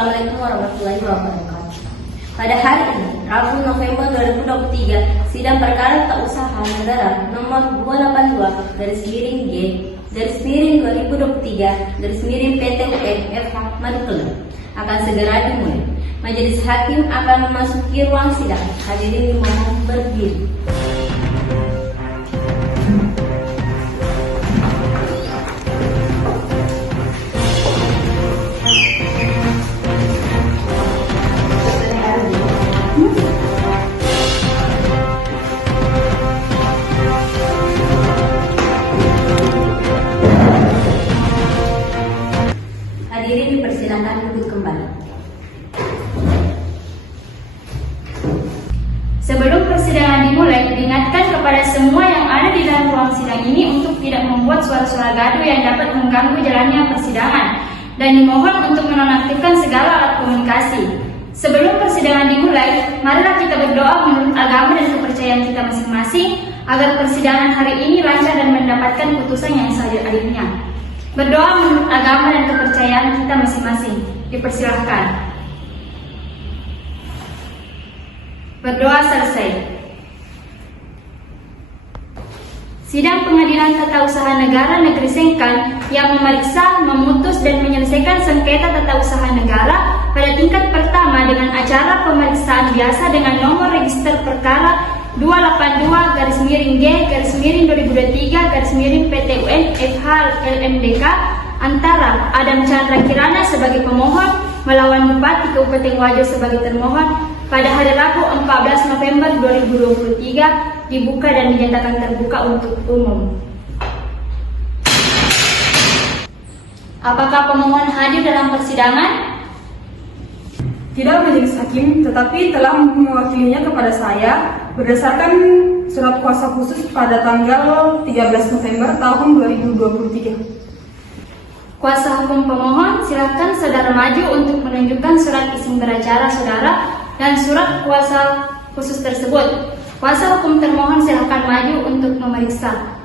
Assalamualaikum warahmatullahi wabarakatuh. Pada hari ini, Rabu November 2023, sidang perkara tata usaha negara nomor 282/G/2023/PT UN Madukelem akan segera dimulai. Majelis Hakim akan memasuki ruang sidang. Hadirin dimohon berdiri. Hadirin dipersilakan duduk kembali. Sebelum persidangan dimulai, diingatkan kepada semua yang ada di dalam ruang sidang ini untuk tidak membuat suara-suara gaduh yang dapat mengganggu jalannya persidangan, dan dimohon untuk menonaktifkan segala alat komunikasi. Sebelum persidangan dimulai, marilah kita berdoa menurut agama dan kepercayaan kita masing-masing agar persidangan hari ini lancar dan mendapatkan putusan yang seadil-adilnya. Berdoa menurut agama dan kepercayaan kita masing-masing. Dipersilahkan. Berdoa selesai. Sidang Pengadilan Tata Usaha Negara Negeri Sengkang yang memeriksa, memutus, dan menyelesaikan sengketa tata usaha negara pada tingkat pertama dengan acara pemeriksaan biasa dengan nomor register perkara 282-G/2023-PT UN FH LMDK antara Adam Chandra Kirana sebagai pemohon melawan Bupati Kabupaten Wajo sebagai termohon pada hari Rabu 14 November 2023 dibuka dan dinyatakan terbuka untuk umum. Apakah pemohon hadir dalam persidangan? Tidak, Majelis Hakim, tetapi telah mewakilinya kepada saya berdasarkan surat kuasa khusus pada tanggal 13 November tahun 2023. Kuasa hukum pemohon, silakan saudara maju untuk menunjukkan surat izin beracara saudara dan surat kuasa khusus tersebut. Kuasa hukum termohon silakan maju untuk memeriksa.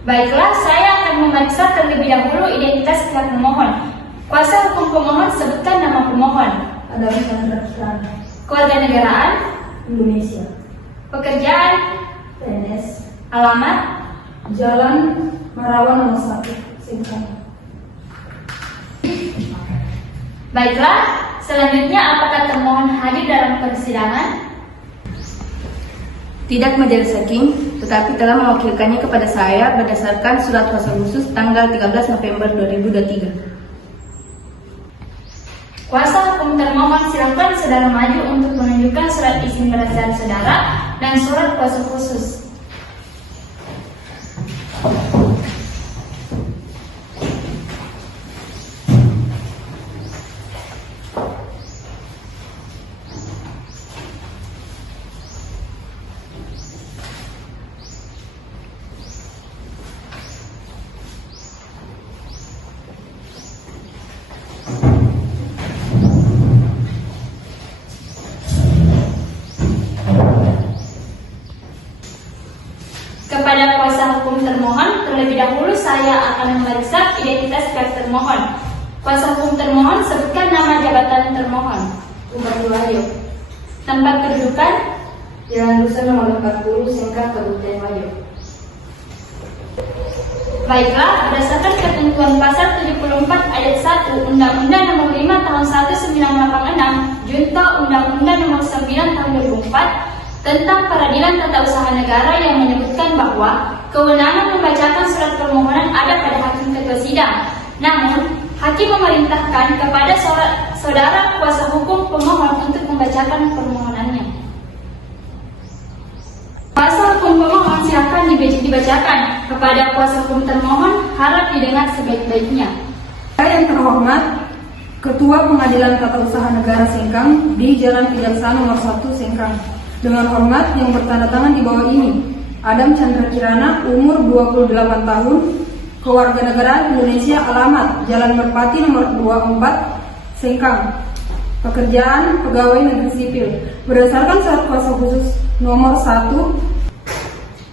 Baiklah, saya akan memeriksa terlebih dahulu identitas pihak pemohon. Kuasa hukum pemohon, sebutkan nama pemohon. Adam Chandra Kirana, Kewarganegaraan, Indonesia. pekerjaan, PNS. alamat, Jalan Marawan nomor 1, Sengkang. Baiklah, selanjutnya apakah termohon hadir dalam persidangan? Tidak, Majelis Hakim, tetapi telah mewakilkannya kepada saya berdasarkan surat kuasa khusus tanggal 13 November 2023. Kuasa hukum termohon, silakan saudara maju untuk menunjukkan surat izin beracara saudara dan surat kuasa khusus. Kepada kuasa hukum termohon, terlebih dahulu saya akan memeriksa identitas pihak termohon. Kuasa hukum termohon, sebutkan nama jabatan termohon. Bupati Wajo. Tempat kedudukan, Jalan Dusun nomor 40, Sengkang, Kabupaten Wajo. baiklah, berdasarkan ketentuan pasal 74 ayat 1 Undang-Undang Nomor 5 Tahun 1986 Junto Undang-Undang Nomor 9 Tahun 2004 tentang Peradilan Tata Usaha Negara yang menyebutkan bahwa kewenangan membacakan surat permohonan ada pada hakim ketua sidang. Namun, hakim memerintahkan kepada saudara kuasa hukum pemohon untuk membacakan permohonannya. Kuasa hukum pemohon silakan dibacakan. Kepada kuasa hukum termohon harap didengar sebaik-baiknya. Yang terhormat, Ketua Pengadilan Tata Usaha Negara Sengkang di Jalan Kejaksaan Nomor 1 Sengkang. Dengan hormat yang bertanda tangan di bawah ini, Adam Chandra Kirana, umur 28 tahun, kewarganegaraan Indonesia, alamat Jalan Merpati Nomor 24 Sengkang. Pekerjaan pegawai negeri sipil berdasarkan surat kuasa khusus nomor 1.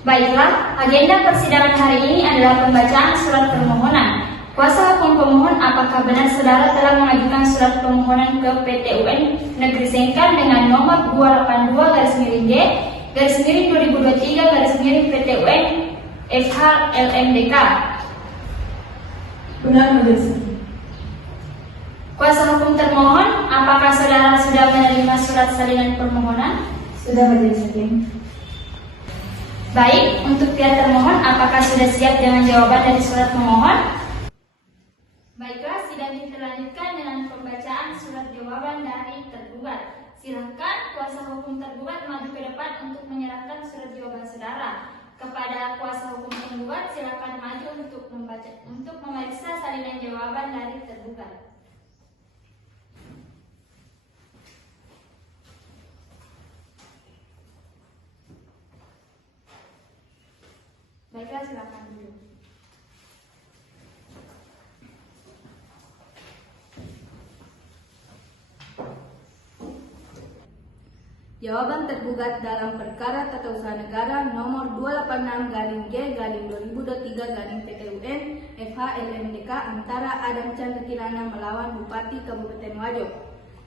Baiklah, agenda persidangan hari ini adalah pembacaan surat permohonan. Kuasa hukum pemohon, apakah benar saudara telah mengajukan surat permohonan ke PT UN Negeri Sengkang dengan nomor 282-G/2023 PT UN FH LMDK? Benar, Majelis Hakim. Kuasa hukum termohon, apakah saudara sudah menerima surat salinan permohonan? Sudah, Majelis Hakim. Baik, untuk pihak termohon, apakah sudah siap dengan jawaban dari surat pemohon? Baiklah, sidang dilanjutkan dengan pembacaan surat jawaban dari tergugat. Silakan kuasa hukum tergugat maju ke depan untuk menyerahkan surat jawaban saudara. Kepada kuasa hukum tergugat, silakan maju untuk memeriksa salinan jawaban dari tergugat. Baiklah, silakan dulu. Jawaban tergugat dalam perkara tata usaha negara nomor 286-G/2023-PT UN FH LMDK antara Adam Chandra Kirana melawan Bupati Kabupaten Wajo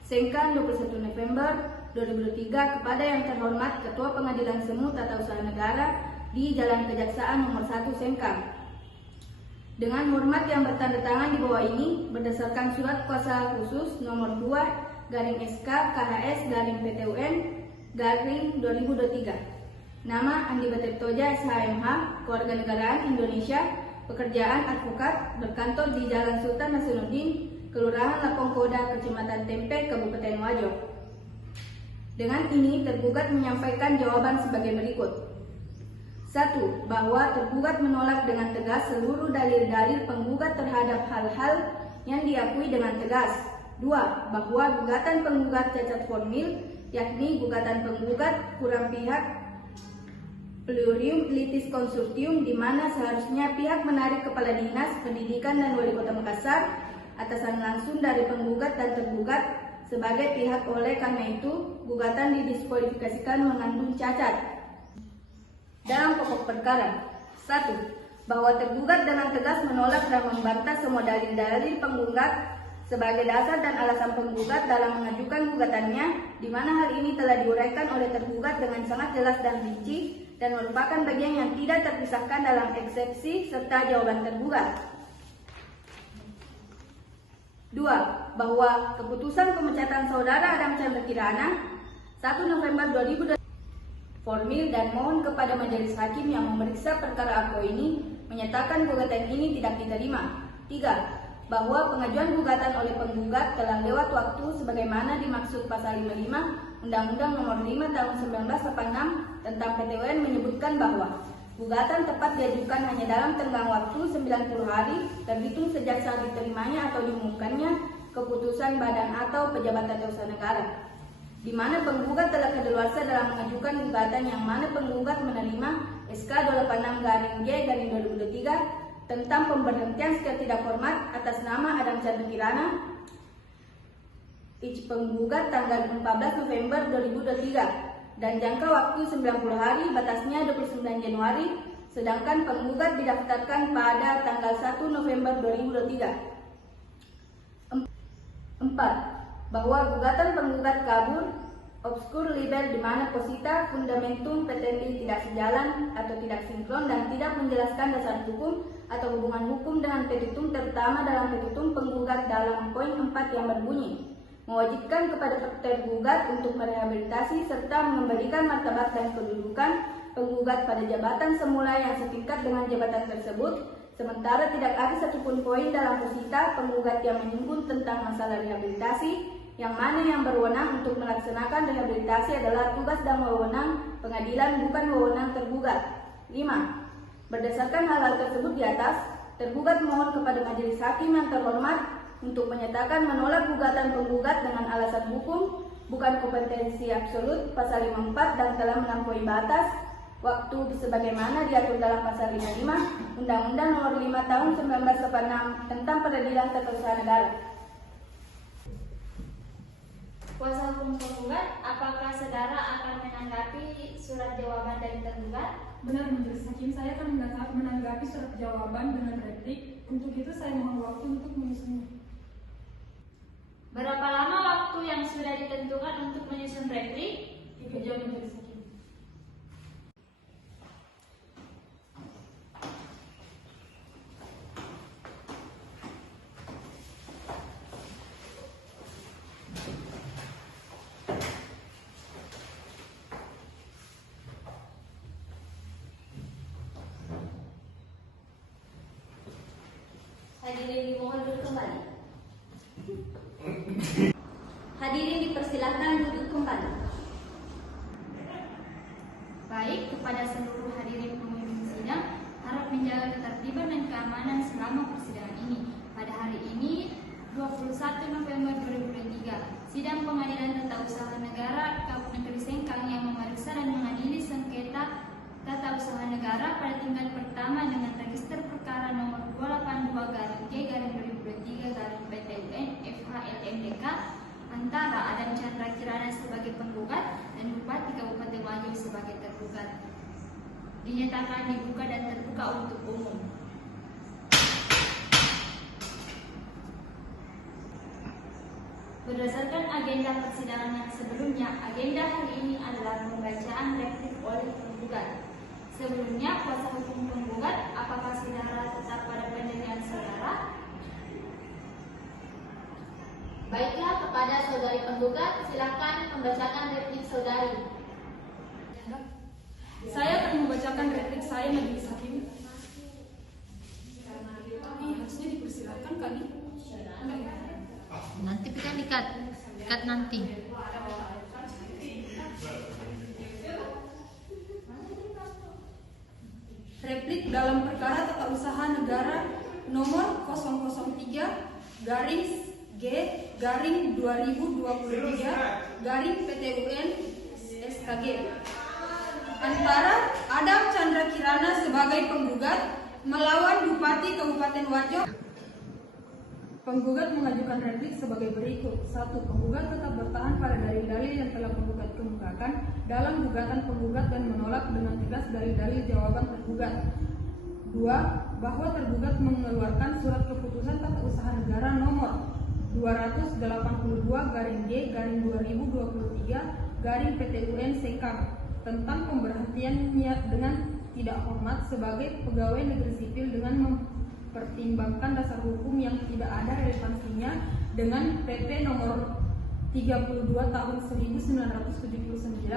Sengkang 21 November 2023 kepada yang terhormat Ketua Pengadilan Semu Tata Usaha Negara di Jalan Kejaksaan Nomor 1 Sengkang. Dengan hormat yang bertanda tangan di bawah ini berdasarkan surat kuasa khusus nomor 2-SK-KHS-PT UN-2023. Nama Andi Bateptoja SHMH, kewarganegaraan Indonesia, pekerjaan advokat, berkantor di Jalan Sultan Hasanuddin, Kelurahan Lapong Koda, Kecamatan Tempe, Kabupaten Wajo. Dengan ini tergugat menyampaikan jawaban sebagai berikut. 1. Bahwa tergugat menolak dengan tegas seluruh dalil-dalil penggugat terhadap hal-hal yang diakui dengan tegas. 2. Bahwa gugatan penggugat cacat formil, yakni gugatan penggugat kurang pihak plurium litis consortium, di mana seharusnya pihak menarik Kepala Dinas Pendidikan dan Wali Kota Makassar atasan langsung dari penggugat dan tergugat sebagai pihak. Oleh karena itu, gugatan didiskualifikasikan mengandung cacat. Dalam pokok perkara, 1. Bahwa tergugat dengan tegas menolak dan membantah semua dalil-dalil penggugat sebagai dasar dan alasan penggugat dalam mengajukan gugatannya, di mana hal ini telah diuraikan oleh tergugat dengan sangat jelas dan rinci dan merupakan bagian yang tidak terpisahkan dalam eksepsi serta jawaban tergugat. 2. Bahwa keputusan pemecatan saudara Adam Chandra Kirana 1 November 2020 formil dan mohon kepada majelis hakim yang memeriksa perkara aku ini menyatakan gugatan ini tidak diterima. 3. Bahwa pengajuan gugatan oleh penggugat telah lewat waktu sebagaimana dimaksud pasal 55 Undang-Undang Nomor 5 Tahun 1986 tentang PT UN menyebutkan bahwa gugatan tepat diajukan hanya dalam tenggang waktu 90 hari terhitung sejak saat diterimanya atau diumumkannya keputusan badan atau pejabat tata usaha negara, di mana penggugat telah kadaluarsa dalam mengajukan gugatan yang mana penggugat menerima SK 286-G/2023 tentang pemberhentian secara tidak hormat atas nama Adam Chandra Kirana, penggugat tanggal 14 November 2023 dan jangka waktu 90 hari, batasnya 29 Januari, sedangkan penggugat didaftarkan pada tanggal 1 November 2023. 4. Bahwa gugatan penggugat kabur obskur liber, di mana posita fundamentum petendi tidak sejalan atau tidak sinkron dan tidak menjelaskan dasar hukum atau hubungan hukum dengan petitum, terutama dalam petitum penggugat dalam poin 4 yang berbunyi mewajibkan kepada tergugat untuk merehabilitasi serta mengembalikan martabat dan kedudukan penggugat pada jabatan semula yang setingkat dengan jabatan tersebut, sementara tidak ada satupun poin dalam posita penggugat yang menyinggung tentang masalah rehabilitasi, yang mana yang berwenang untuk melaksanakan rehabilitasi adalah tugas dan wewenang pengadilan, bukan wewenang tergugat. 5. Berdasarkan hal-hal tersebut di atas, tergugat mohon kepada majelis hakim yang terhormat untuk menyatakan menolak gugatan penggugat dengan alasan hukum, bukan kompetensi absolut pasal 54 dan telah melampaui batas waktu sebagaimana diatur dalam pasal 55 Undang-Undang Nomor 5 Tahun 1986 tentang Peradilan Tata Usaha Negara. Kuasa hukum penggugat, apakah saudara akan menanggapi surat jawaban dari tergugat? Benar, Majelis Hakim, saya akan menanggapi surat jawaban dengan replik. Untuk itu saya mohon waktu untuk menyusunnya. Berapa lama waktu yang sudah ditentukan untuk menyusun replik? 3 jam, Majelis Hakim. Hadirin dimohon duduk kembali. Hadirin dipersilakan duduk kembali. Baik, kepada seluruh hadirin pengunjung sidang, harap menjaga ketertiban dan keamanan selama persidangan ini. Pada hari ini, 21 November 2023, sidang Pengadilan Tata Usaha Negara Kabupaten Negeri Sengkang yang memeriksa dan mengadili sengketa tata usaha negara pada tingkat pertama dengan register perkara nomor 282-G/2023-PT UN FH-LMDK antara Adam Chandra Kirana sebagai penggugat dan Bupati Kabupaten Wajo sebagai tergugat dinyatakan dibuka dan terbuka untuk umum. Berdasarkan agenda persidangan yang sebelumnya, agenda hari ini adalah pembacaan replik oleh penggugat. Sebelumnya, kuasa hukum penggugat, apakah saudara tetap pada pendirian saudara? Baiklah, kepada saudari penggugat, silakan membacakan replik saudari. Saya akan membacakan replik saya, Majelis Hakim. Harusnya dipersilakan kali. Nanti kan dikat nanti. Replik dalam perkara tata usaha negara nomor 003-2023-PT UN SKG antara Adam Chandra Kirana sebagai penggugat melawan Bupati Kabupaten Wajo. Penggugat mengajukan replik sebagai berikut. 1. Penggugat tetap bertahan pada dalil-dalil yang telah penggugat kemukakan dalam gugatan penggugat dan menolak dengan tegas dalil-dalil jawaban tergugat. 2. Bahwa tergugat mengeluarkan surat keputusan tata usaha negara nomor 282-G/2023-PT UN Sengkang tentang pemberhentiannya dengan tidak hormat sebagai pegawai negeri sipil dengan mempertimbangkan dasar hukum yang tidak ada relevansinya dengan PP nomor 32 tahun 1979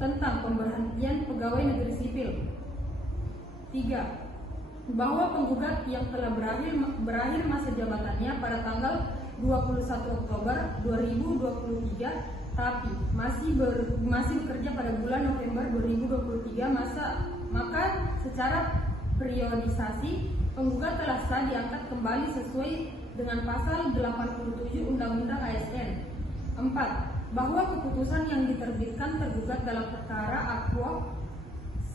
tentang pemberhentian pegawai negeri sipil. 3. Bahwa penggugat yang telah berakhir masa jabatannya pada tanggal 21 Oktober 2023 tapi masih bekerja pada bulan November 2023 maka secara periodisasi penggugat telah sah diangkat kembali sesuai dengan pasal 87 Undang-Undang ASN. 4. Bahwa keputusan yang diterbitkan tergugat dalam perkara aqua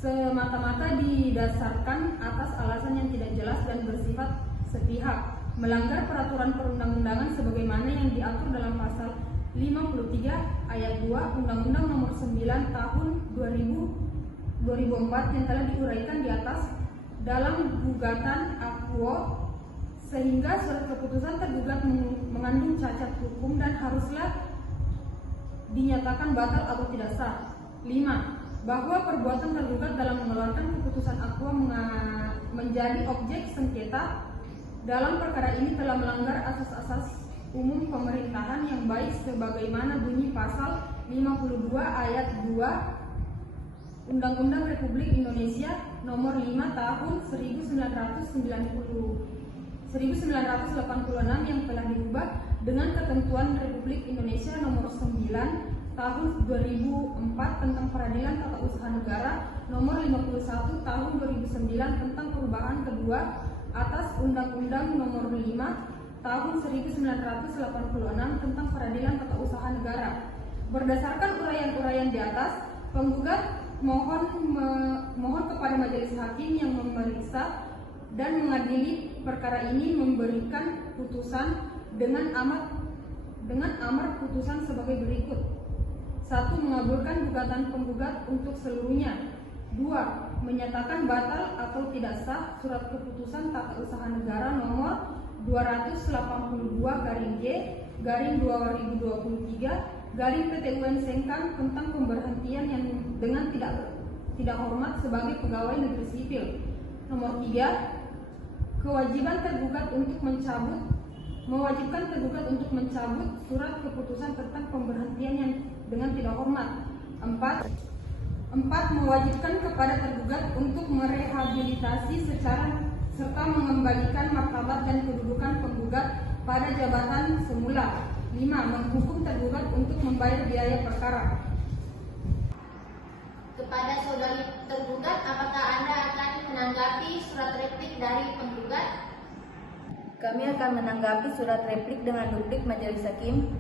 semata-mata didasarkan atas alasan yang tidak jelas dan bersifat sepihak, melanggar peraturan perundang-undangan sebagaimana yang diatur dalam pasal 53 ayat 2 Undang-Undang Nomor 9 Tahun 2004 yang telah diuraikan di atas dalam gugatan aquo, sehingga surat keputusan tergugat mengandung cacat hukum dan haruslah dinyatakan batal atau tidak sah. 5. Bahwa perbuatan tergugat dalam mengeluarkan keputusan aquo menjadi objek sengketa dalam perkara ini telah melanggar asas-asas umum pemerintahan yang baik sebagaimana bunyi pasal 52 ayat 2 Undang-Undang Republik Indonesia Nomor 5 Tahun 1986 yang telah diubah dengan ketentuan Republik Indonesia Nomor 9 Tahun 2004 tentang Peradilan Tata Usaha Negara Nomor 51 Tahun 2009 tentang perubahan kedua atas Undang-Undang Nomor 5 tahun 1986 tentang Peradilan Tata Usaha Negara. Berdasarkan uraian-uraian di atas, penggugat mohon kepada majelis hakim yang memeriksa dan mengadili perkara ini memberikan putusan dengan amar putusan sebagai berikut. 1. Mengabulkan gugatan penggugat untuk seluruhnya. 2. Menyatakan batal atau tidak sah surat keputusan tata usaha negara nomor 282/G/2023/PT UN tentang pemberhentian yang dengan tidak hormat sebagai pegawai negeri sipil. Nomor 3. Mewajibkan tergugat untuk mencabut surat keputusan tentang pemberhentian yang dengan tidak hormat. 4. Mewajibkan kepada tergugat untuk merehabilitasi serta mengembalikan martabat dan kedudukan penggugat pada jabatan semula. 5. Menghukum tergugat untuk membayar biaya perkara. Kepada saudari tergugat, apakah Anda akan menanggapi surat replik dari penggugat? Kami akan menanggapi surat replik dengan duplik majelis hakim.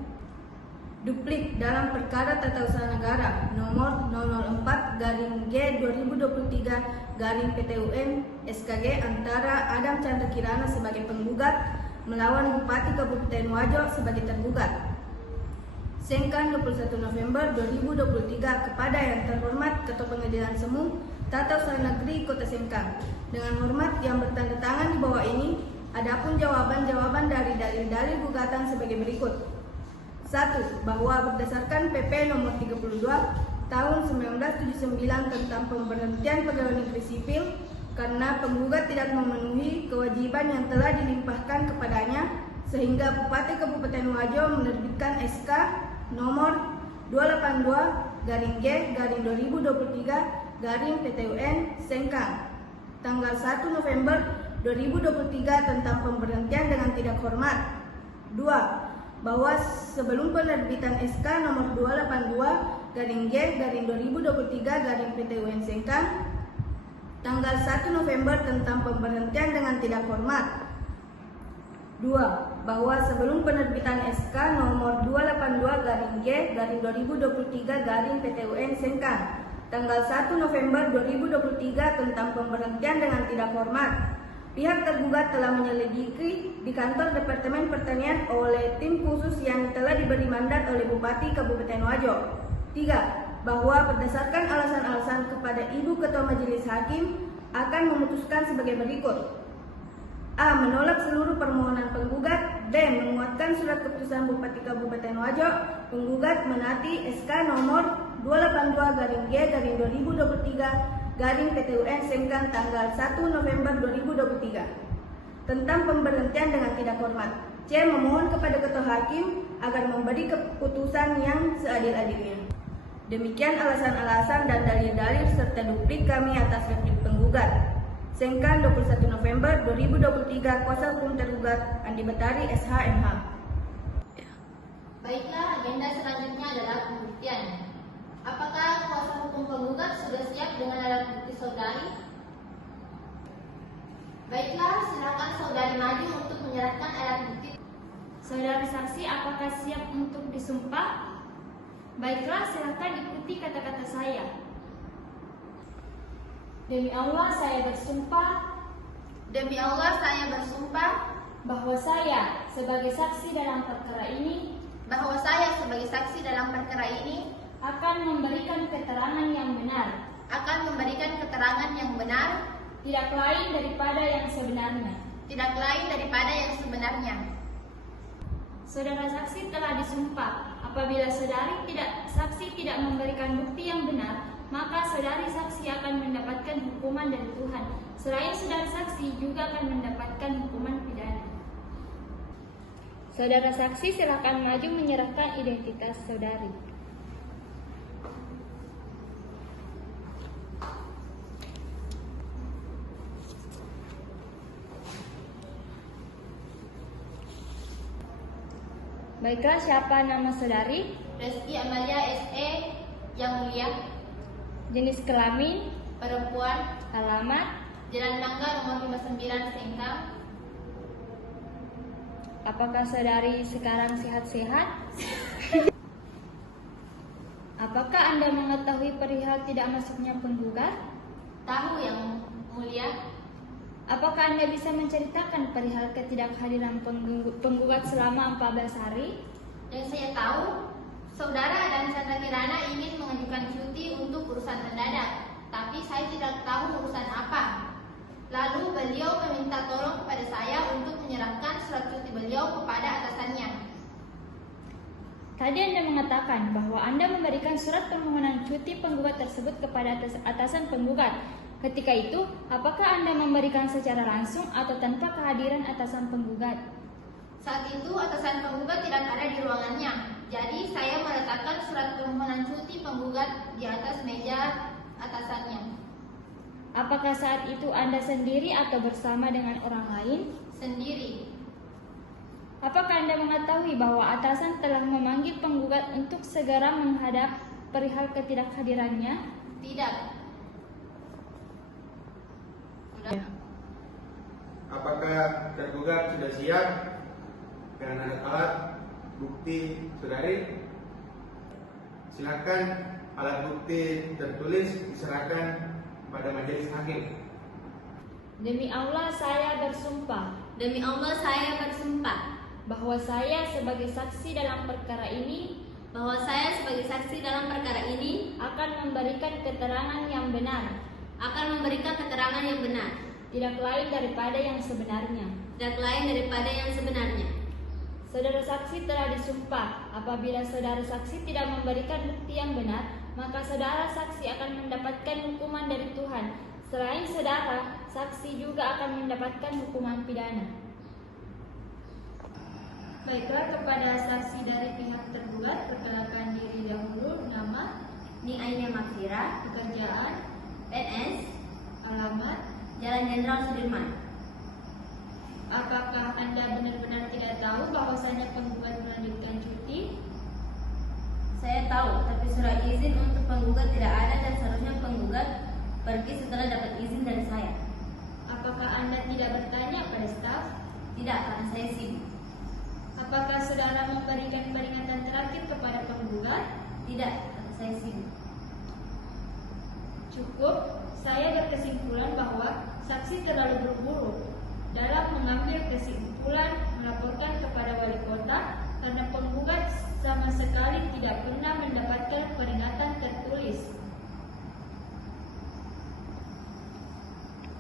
Duplik dalam perkara tata usaha negara nomor 004/G/2023/PT UN SKG antara Adam Chandra Kirana sebagai penggugat melawan Bupati Kabupaten Wajo sebagai tergugat. Sengkang 21 November 2023 kepada yang terhormat Ketua Pengadilan Semu Tata Usaha Negeri Kota Sengkang. Dengan hormat yang bertanda tangan di bawah ini, adapun jawaban-jawaban dari dalil-dalil gugatan sebagai berikut. 1. Bahwa berdasarkan PP nomor 32 tahun 1979 tentang pemberhentian pegawai negeri sipil karena penggugat tidak memenuhi kewajiban yang telah dilimpahkan kepadanya sehingga Bupati Kabupaten Wajo menerbitkan SK nomor 282/G/2023/PT UN Sengkang tanggal 1 November 2023 tentang pemberhentian dengan tidak hormat. 2. Bahwa sebelum penerbitan SK nomor 282/G/2023/PT UN Sengkang tanggal 1 November tentang pemberhentian dengan tidak hormat. 2. Bahwa sebelum penerbitan SK nomor 282/G/2023/PT UN Sengkang tanggal 1 November 2023 tentang pemberhentian dengan tidak hormat, pihak tergugat telah menyelidiki di kantor Departemen Pertanian oleh tim khusus yang telah diberi mandat oleh Bupati Kabupaten Wajo. 3. Bahwa berdasarkan alasan-alasan kepada Ibu Ketua Majelis Hakim akan memutuskan sebagai berikut. A. Menolak seluruh permohonan penggugat. B. Menguatkan surat keputusan Bupati Kabupaten Wajo. Penggugat menaati SK nomor 282/G/2023/PT UN Sengkang tanggal 1 November 2023 tentang pemberhentian dengan tidak hormat. C. Memohon kepada Ketua Hakim agar memberi keputusan yang seadil-adilnya. Demikian alasan-alasan dan dalil-dalil serta duplik kami atas replik penggugat. Sengkang 21 November 2023. Kuasa hukum tergugat Andi Betari SH.MH. Baiklah, agenda selanjutnya adalah pembuktian. Apakah kuasa hukum penggugat sudah siap dengan alat bukti saudari? Baiklah, silakan saudari maju untuk menyerahkan alat bukti. Saudara saksi, apakah siap untuk disumpah? Baiklah, silakan ikuti kata-kata saya. Demi Allah, saya bersumpah. Demi Allah, saya bersumpah Bahwa saya sebagai saksi dalam perkara ini bahwa saya sebagai saksi dalam perkara ini akan memberikan keterangan yang benar, tidak lain daripada yang sebenarnya. Saudara saksi telah disumpah. Apabila saksi tidak memberikan bukti yang benar, maka saudari saksi akan mendapatkan hukuman dari Tuhan. Selain saudara saksi juga akan mendapatkan hukuman pidana. Saudara saksi silakan maju menyerahkan identitas saudari. Baiklah, siapa nama saudari? Reski Amalia SE, Yang Mulia. Jenis kelamin? Perempuan. Alamat? Jalan Nangka nomor 59 Sengkang. Apakah saudari sekarang sehat-sehat? Apakah Anda mengetahui perihal tidak masuknya penggugat? Tahu yang mulia. Apakah Anda bisa menceritakan perihal ketidakhadiran penggugat selama 14 hari? Yang saya tahu, Saudara Adam Chandra Kirana ingin mengajukan cuti untuk urusan mendadak, tapi saya tidak tahu urusan apa. Lalu beliau meminta tolong kepada saya untuk menyerahkan surat cuti beliau kepada atasannya. Tadi Anda mengatakan bahwa Anda memberikan surat permohonan cuti penggugat tersebut kepada atasan penggugat. Ketika itu, apakah Anda memberikan secara langsung atau tanpa kehadiran atasan penggugat? Saat itu atasan penggugat tidak ada di ruangannya, jadi saya meletakkan surat permohonan cuti penggugat di atas meja atasannya. Apakah saat itu Anda sendiri atau bersama dengan orang lain? Sendiri. Apakah Anda mengetahui bahwa atasan telah memanggil penggugat untuk segera menghadap perihal ketidakhadirannya? Tidak. Apakah tergugat sudah siap dengan alat bukti saudari? Silakan alat bukti tertulis diserahkan pada majelis hakim. Demi Allah saya bersumpah Demi Allah saya bersumpah bahwa saya sebagai saksi dalam perkara ini akan memberikan keterangan yang benar, tidak lain daripada yang sebenarnya. Saudara saksi telah disumpah. Apabila saudara saksi tidak memberikan bukti yang benar, maka saudara saksi akan mendapatkan hukuman dari Tuhan. Selain saudara, saksi juga akan mendapatkan hukuman pidana. Baiklah, kepada saksi dari pihak tergugat, perkenalkan diri dahulu. Nama, Niainya Maghfira, pekerjaan, PNS, alamat. Jalan Jenderal Sudirman. Apakah Anda benar-benar tidak tahu bahwasanya penggugat melanjutkan cuti? Saya tahu, tapi surat izin untuk penggugat tidak ada dan seharusnya penggugat pergi setelah dapat izin dari saya. Apakah Anda tidak bertanya pada staf? Tidak, karena saya sibuk. Apakah saudara memberikan peringatan terakhir kepada penggugat? Tidak, karena saya sibuk. Cukup, saya berkesimpulan bahwa saksi terlalu buru-buru dalam mengambil kesimpulan melaporkan kepada wali kota karena penggugat sama sekali tidak pernah mendapatkan peringatan tertulis.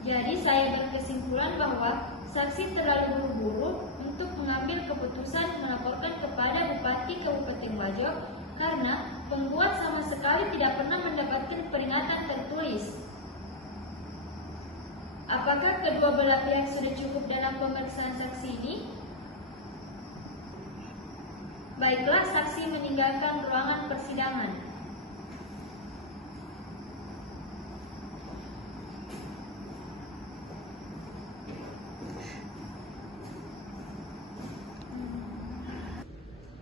Jadi saya berkesimpulan bahwa saksi terlalu buru-buru untuk mengambil keputusan melaporkan kepada Bupati Kabupaten Bajo karena penggugat sama sekali tidak pernah mendapatkan peringatan tertulis. Apakah kedua belah pihak sudah cukup dalam pemeriksaan saksi ini? Baiklah, saksi meninggalkan ruangan persidangan.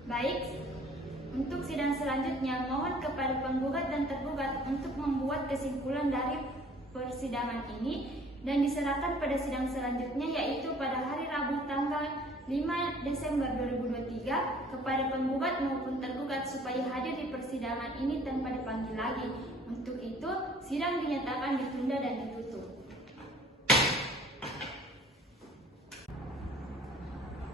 Baik, untuk sidang selanjutnya mohon kepada penggugat dan tergugat untuk membuat kesimpulan dari persidangan ini dan diserahkan pada sidang selanjutnya, yaitu pada hari Rabu tanggal 5 Desember 2023 kepada penggugat maupun tergugat supaya hadir di persidangan ini tanpa dipanggil lagi. Untuk itu, sidang dinyatakan ditunda dan ditutup.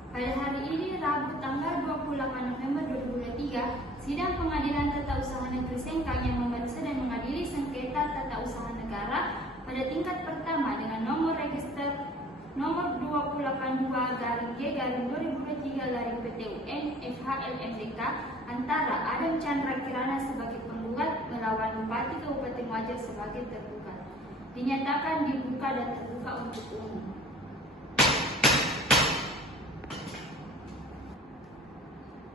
Pada hari ini, Rabu tanggal 28 November 2023, sidang pengadilan tata usaha negeri Sengkang yang memeriksa dan mengadili sengketa tata usaha negara pada tingkat pertama dengan nomor register nomor 282-G-2023-PTUN FHLMDK antara Adam Chandra Kirana sebagai penggugat melawan Bupati Kabupaten Wajar sebagai tergugat dinyatakan dibuka dan terbuka untuk umum.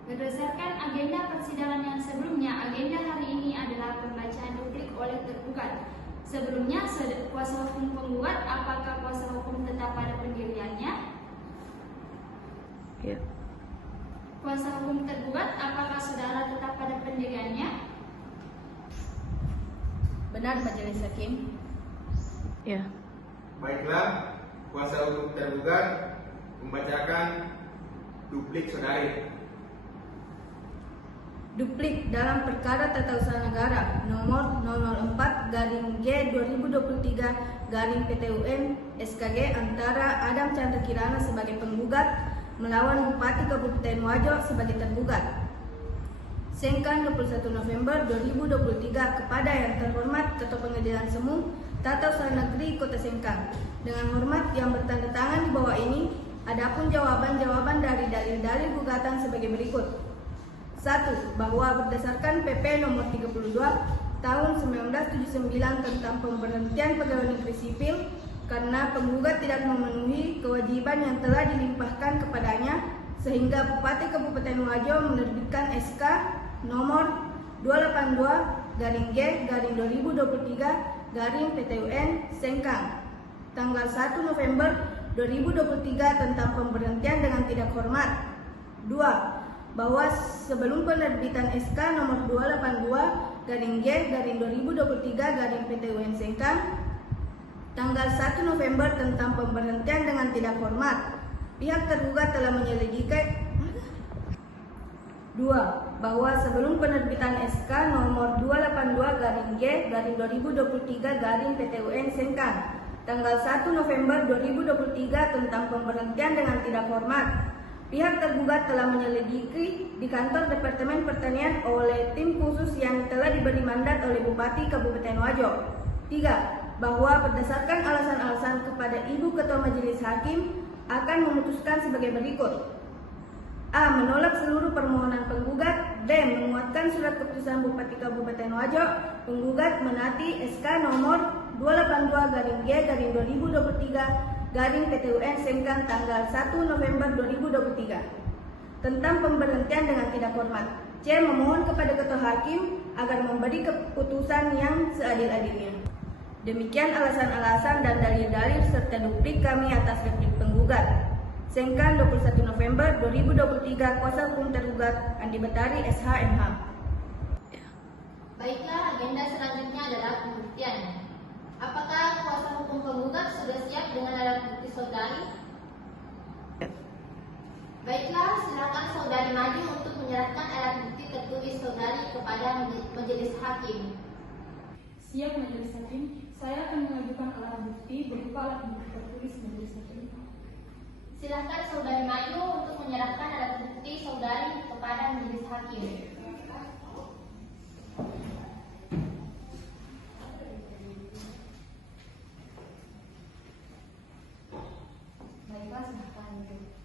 Berdasarkan agenda persidangan yang sebelumnya, agenda hari ini adalah pembacaan duplik oleh tergugat. Sebelumnya, kuasa hukum penggugat, apakah kuasa hukum tetap pada pendiriannya? Ya. Kuasa hukum tergugat, apakah saudara tetap pada pendiriannya? Benar, Majelis Hakim. Ya. Baiklah, kuasa hukum tergugat membacakan duplik saudari. Duplik dalam perkara tata usaha negara nomor 004/G/2023 PTUN/SKG antara Adam Chandra Kirana sebagai penggugat melawan Bupati Kabupaten Wajo sebagai tergugat. Sengkang 21 November 2023 kepada yang terhormat Ketua Pengadilan Semu Tata Usaha Negeri Kota Sengkang. Dengan hormat yang bertanda tangan di bawah ini, adapun jawaban-jawaban dari dalil-dalil gugatan sebagai berikut. 1. Bahwa berdasarkan PP nomor 32 tahun 1979 tentang pemberhentian pegawai negeri sipil karena penggugat tidak memenuhi kewajiban yang telah dilimpahkan kepadanya sehingga Bupati Kabupaten Wajo menerbitkan SK nomor 282/G/2023 PTUN Sengkang tanggal 1 November 2023 tentang pemberhentian dengan tidak hormat. 2. Bahwa sebelum penerbitan SK nomor 282/G/2023 PTUN Sengkang tanggal 1 November tentang pemberhentian dengan tidak hormat, pihak tergugat telah menyelidiki. 2. Bahwa sebelum penerbitan SK nomor 282/G/2023 PTUN Sengkang tanggal 1 November 2023 tentang pemberhentian dengan tidak hormat, pihak tergugat telah menyelidiki di kantor Departemen Pertanian oleh tim khusus yang telah diberi mandat oleh Bupati Kabupaten Wajo. 3. Bahwa berdasarkan alasan-alasan kepada Ibu Ketua Majelis Hakim akan memutuskan sebagai berikut. A. Menolak seluruh permohonan penggugat. B. Menguatkan surat keputusan Bupati Kabupaten Wajo. Penggugat menaati SK nomor 282/G/2023 PTUN Sengkang tanggal 1 November 2023 tentang pemberhentian dengan tidak hormat. C. Memohon kepada Ketua Hakim agar memberi keputusan yang seadil-adilnya. Demikian alasan-alasan dan dalil-dalil serta duplik kami atas replik penggugat. Sengkang 21 November 2023. Kuasa hukum tergugat Andi Betari SH.MH. Baiklah, agenda selanjutnya adalah pembuktian. Apakah kuasa hukum penggugat sudah siap dengan alat bukti saudari? Baiklah, silakan saudari maju untuk menyerahkan alat bukti tertulis saudari kepada majelis hakim. Siap Majelis Hakim, saya akan mengajukan alat bukti berupa alat bukti tertulis Majelis Hakim. Silakan saudari maju untuk menyerahkan alat bukti saudari kepada majelis hakim. Baiklah, silahkan duduk.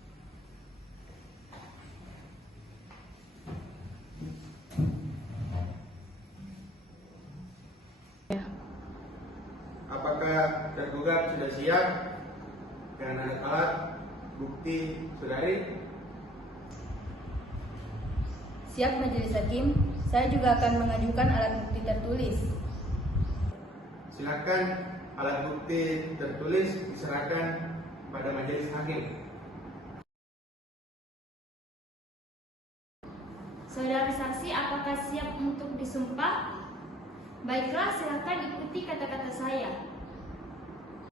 Apakah tergugat sudah siap dengan alat bukti saudari? Siap Majelis Hakim, saya juga akan mengajukan alat bukti tertulis. Silakan alat bukti tertulis diserahkan pada majelis hakim. Saudara saksi, apakah siap untuk disumpah? Baiklah, silakan ikuti kata-kata saya.